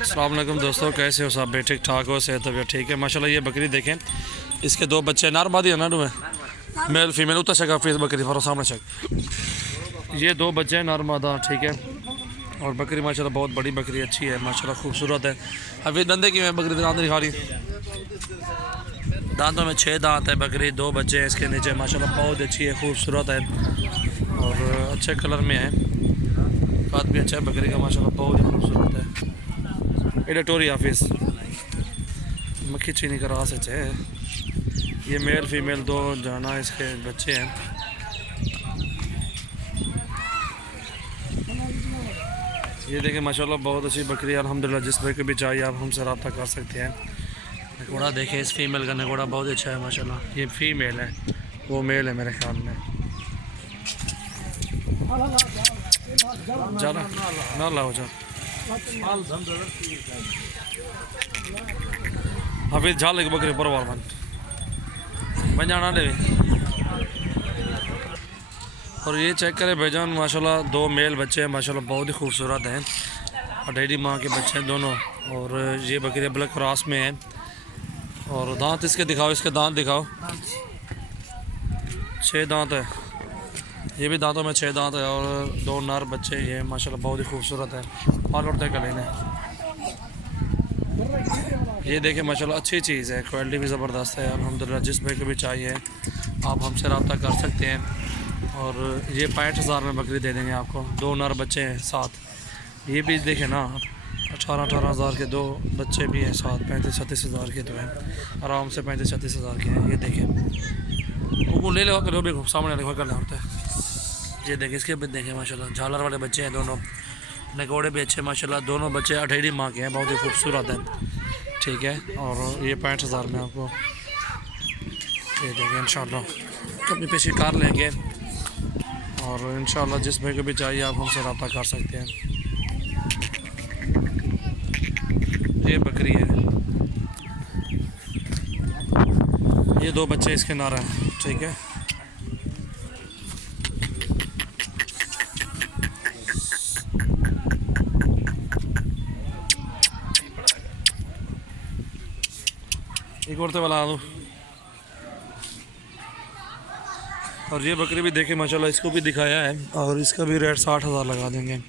अस्सलाम वालेकुम दोस्तों, कैसे हो सब? ठीक ठाक हो? सेहत तबीयत ठीक है माशाल्लाह। ये बकरी देखें, इसके दो बच्चे नार मादी है ना में मेल फीमेल उतर शका फीस बकरी फरो सामने शक। ये दो बच्चे हैं नार मादा, ठीक है। और बकरी माशाल्लाह बहुत बड़ी बकरी, अच्छी है माशाल्लाह, खूबसूरत है। अभी दंदे की मैं बकरी दांत दिखा रही, दांतों में 6 दांत है बकरी, दो बच्चे हैं इसके नीचे माशाल्लाह, बहुत अच्छी है, खूबसूरत है और अच्छे कलर में है। बात भी अच्छा है बकरी का माशाल्लाह, बहुत ही खूबसूरत है। एडिटोरी ऑफिस मक्खी चीनी का रास है। ये मेल फीमेल दो जाना इसके बच्चे हैं। ये देखें माशाल्लाह बहुत अच्छी बकरी है अल्हम्दुलिल्लाह। जिस भाई को भी चाहिए आप हमसे रब्ता कर सकते हैं। नगोड़ा देखें, इस फीमेल का नगोड़ा बहुत अच्छा है माशाल्लाह। ये फीमेल है, वो मेल है मेरे ख्याल में। ज़्यादा ना लाओ जा अभी झाल की बकरी परवार बन जाना दे। और ये चेक करें भाईजान माशाल्लाह, दो मेल बच्चे हैं माशाल्लाह, बहुत ही खूबसूरत हैं। अडेडी माँ के बच्चे हैं दोनों। और ये बकरी ब्लैक क्रॉस में है। और दांत इसके दिखाओ, इसके दांत दिखाओ। 6 दांत है, ये भी दांतों में 6 दांत है। और दो नर बच्चे ये माशाल्लाह बहुत ही खूबसूरत है। पाल उड़ते कले ने ये देखें माशाल्लाह, अच्छी चीज़ है, क्वालिटी भी ज़बरदस्त है अल्हम्दुलिल्लाह। जिस भाई को भी चाहिए आप हमसे रब्ता कर सकते हैं। और ये 65,000 में बकरी दे देंगे आपको। दो नर बच्चे हैं साथ। ये भी देखें ना, 18,000 के दो बच्चे भी हैं साथ। 35-36 हज़ार के तो हैं, आराम से 35-36 हज़ार के हैं। ये देखें वो ले लो करो भी सामने लिखा कर होता है। ये देखें इसके भी देखें माशाल्लाह, झालर वाले बच्चे हैं दोनों। नगोड़े भी अच्छे माशाल्लाह, दोनों बच्चे अठेड़ी माँ के हैं, बहुत ही खूबसूरत हैं, ठीक है। और ये 65,000 में आपको ये देखें इंशाल्लाह। कभी पे शिकार लेंगे और इंशाल्लाह जिस भाई को भी चाहिए आप हमसे रब्ता कर सकते हैं। ये बकरी है, ये दो बच्चे इसके नारा हैं, ठीक है। एक और तो वाला दो। और ये बकरी भी देखे माशाल्लाह, इसको भी दिखाया है और इसका भी रेट 60,000 लगा देंगे।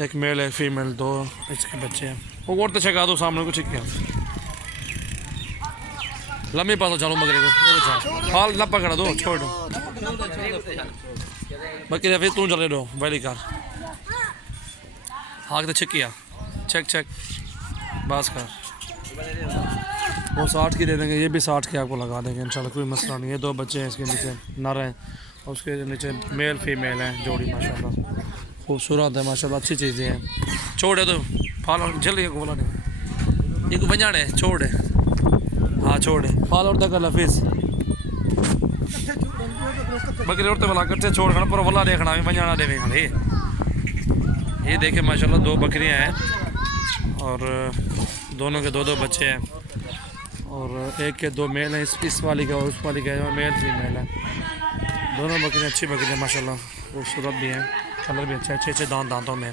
एक मेल है, फीमेल दो इसके बच्चे हैं। वो और तो छका दो सामने को, ठीक है। लम्बी पास चलो बकरी को हाल न पकड़ा दो, छोड़ दो बकरी। फिर तू चले दो वैली कार हाँ तो किया चेक चेक बस कर। वो 60 की दे देंगे, ये भी 60 की आपको लगा देंगे इंशाल्लाह, कोई मसला नहीं है। दो बच्चे हैं इसके नीचे नर हैं और उसके नीचे मेल फीमेल हैं जोड़ी माशाल्लाह, खूबसूरत है माशाल्लाह, अच्छी चीज़ें हैं। छोड़े तो फाल जल्दी बोला नहीं, एक बजाने छोड़े, हाँ छोड़े फाल और तक लफीस बकरी उड़ते वाला कट्ठे छोड़ खड़ा पर वाला देखना भी बजाना देवे खाली। ये देखे माशाल्लाह, दो बकरियां हैं और दोनों के दो बच्चे हैं। और एक के दो मेल हैं, इस वाली का और उस वाली का मेल फीमेल है। दोनों बकरियां अच्छी बकरियां माशाल्लाह, खूबसूरत भी हैं, कलर भी अच्छा, अच्छे दांतों में।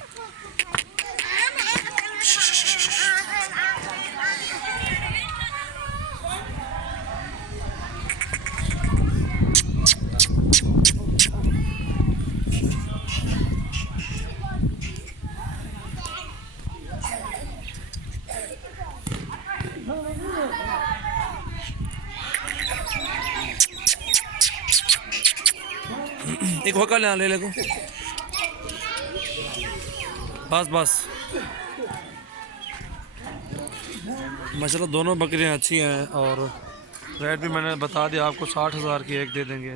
एक होका ले ले को बस बस माशाल्लाह, दोनों बकरियां अच्छी हैं। और रेट भी मैंने बता दिया आपको, 60,000 की एक दे देंगे।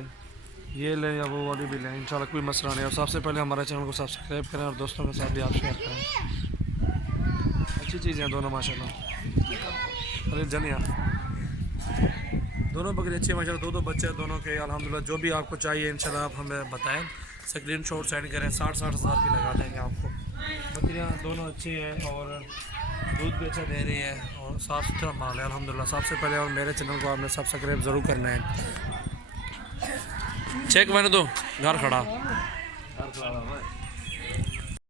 ये लें या वो वाली भी लें इंशाल्लाह, कोई मसला नहीं। और सबसे पहले हमारे चैनल को सब्सक्राइब करें और दोस्तों के साथ भी आप शेयर करें। अच्छी चीज़ें हैं दोनों माशाल्लाह। अरे जनिया दोनों बकरी अच्छी है माशाल्लाह, दो बच्चे हैं दोनों के अल्हम्दुलिल्लाह। जो भी आपको चाहिए इंशाल्लाह आप हमें बताएं, स्क्रीनशॉट सेंड करें, 60-60 हज़ार की लगा देंगे आपको। बकरियां दोनों अच्छी हैं और दूध भी अच्छा दे रही है और साफ़ सुथरा माल है अल्हम्दुलिल्लाह। सबसे पहले और मेरे चैनल को आपने सब्सक्राइब ज़रूर करना है। चेक मैंने तो घर खड़ा